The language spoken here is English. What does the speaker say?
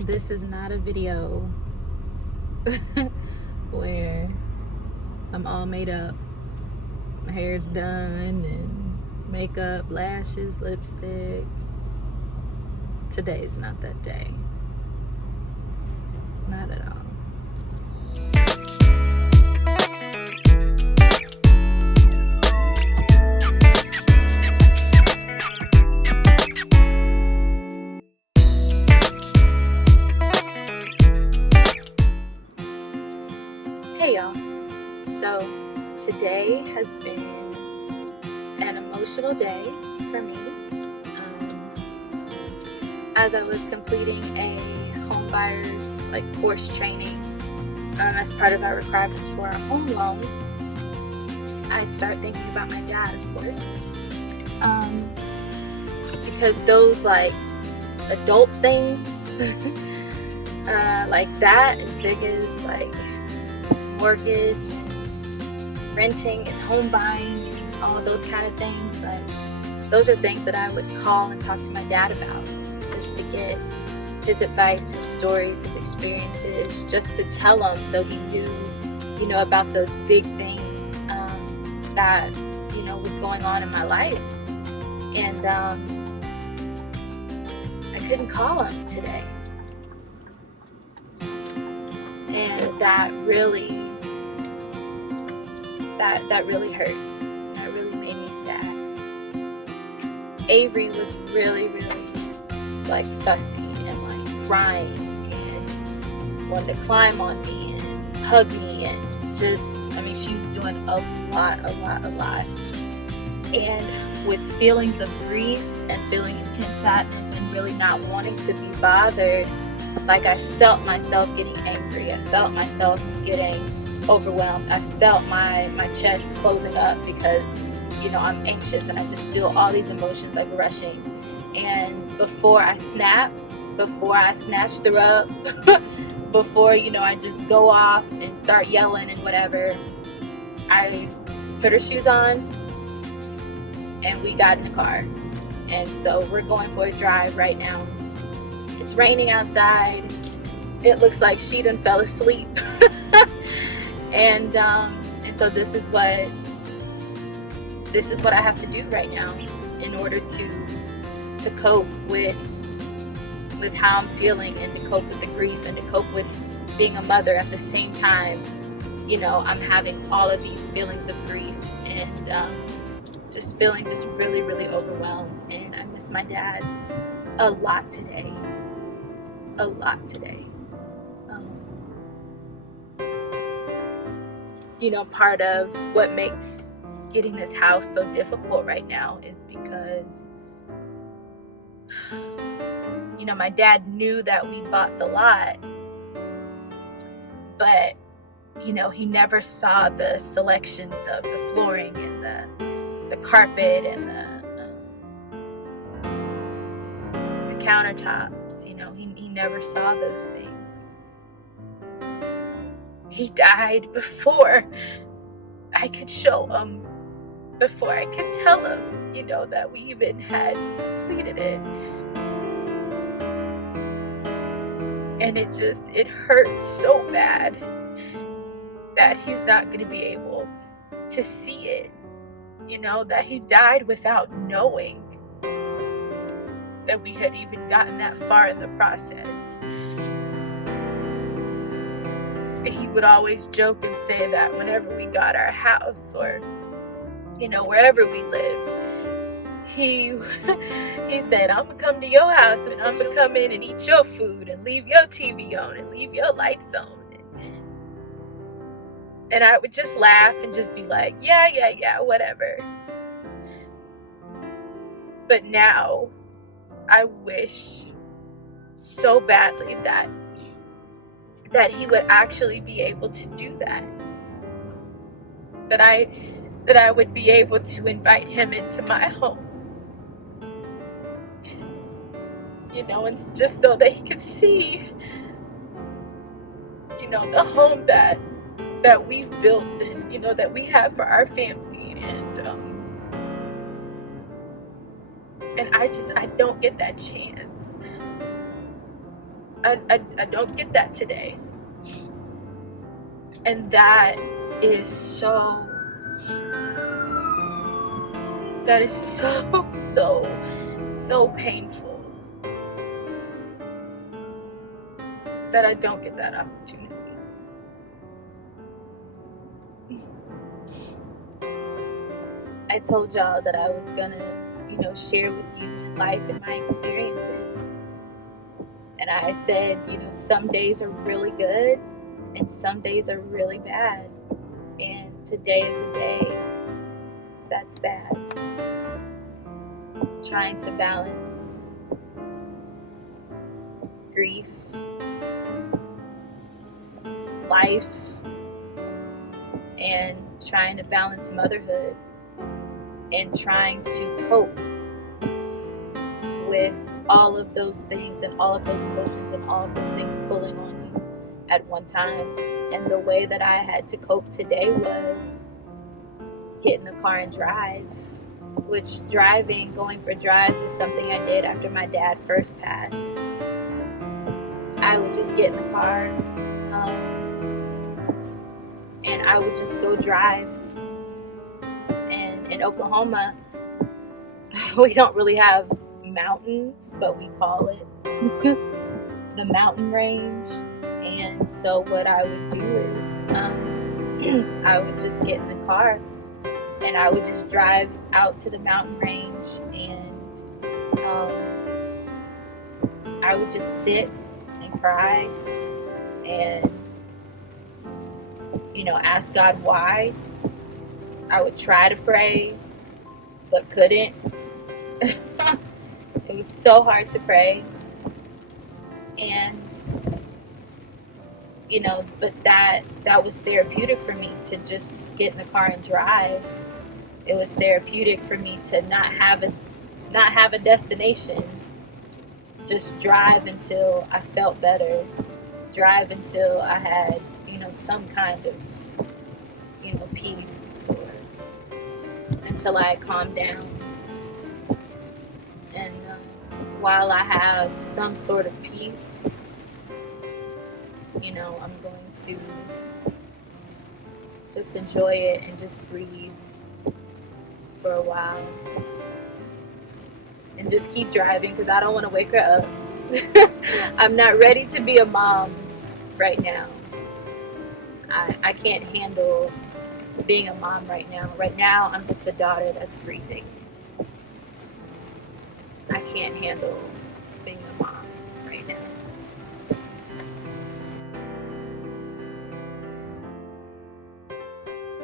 This is not a video where I'm all made up, my hair's done, and makeup, lashes, lipstick. Today is not that day. Not at all. Hey y'all. So today has been an emotional day for me. As I was completing a home buyer's course training as part of our requirements for our home loan, I start thinking about my dad, of course, because those adult things like that, as big as mortgage and renting and home buying and all those kind of things, those are things that I would call and talk to my dad about, just to get his advice, his stories, his experiences, just to tell him so he knew, about those big things that, was going on in my life. And I couldn't call him today. And that really hurt. That really made me sad. Avery was really fussy and crying and wanted to climb on me and hug me and she was doing a lot. And with feelings of grief and feeling intense sadness and really not wanting to be bothered, I felt myself getting angry. I felt myself getting overwhelmed. I felt my chest closing up because, I'm anxious and I just feel all these emotions rushing. And before I snapped, before I snatched her up, before, I just go off and start yelling and whatever, I put her shoes on and we got in the car. And so we're going for a drive right now. It's raining outside. It looks like she done fell asleep. and so this is what I have to do right now in order to cope with how I'm feeling and to cope with the grief and to cope with being a mother at the same time. I'm having all of these feelings of grief and just feeling really overwhelmed. And I miss my dad a lot today. Part of what makes getting this house so difficult right now is because my dad knew that we bought the lot, but he never saw the selections of the flooring and the carpet and the countertops. He never saw those things. He died before I could show him, before I could tell him, that we even had completed it. And it hurts so bad that he's not going to be able to see it, that he died without knowing that we had even gotten that far in the process. He would always joke and say that whenever we got our house or, wherever we lived, he said, I'm going to come to your house and I'm going to come in and eat your food and leave your TV on and leave your lights on. And I would just laugh and just be like, yeah, whatever. But now I wish so badly that he would actually be able to do that. That I would be able to invite him into my home. And just so that he could see, the home that we've built and, that we have for our family. And I don't get that chance. I don't get that today. And that is so painful that I don't get that opportunity. I told y'all that I was gonna, share with you my life and my experiences. And I said, some days are really good and some days are really bad. And today is a day that's bad. Trying to balance grief, life, and trying to balance motherhood, and trying to cope with all of those things and all of those emotions and all of those things pulling on you at one time. And the way that I had to cope today was get in the car and drive, which going for drives is something I did after my dad first passed. I would just get in the car and I would just go drive. And in Oklahoma, we don't really have mountains, but we call it the mountain range. And so what I would do is I would just get in the car and I would just drive out to the mountain range, and I would just sit and cry and ask God why. I would try to pray but couldn't. It was so hard to pray. And but that was therapeutic for me to just get in the car and drive. It was therapeutic for me to not have a destination. Just drive until I felt better. Drive until I had, some kind of, peace, or until I calmed down. And while I have some sort of peace, I'm going to just enjoy it and just breathe for a while and just keep driving, because I don't want to wake her up. I'm not ready to be a mom right now. I can't handle being a mom right now. Right now, I'm just a daughter that's breathing. I can't handle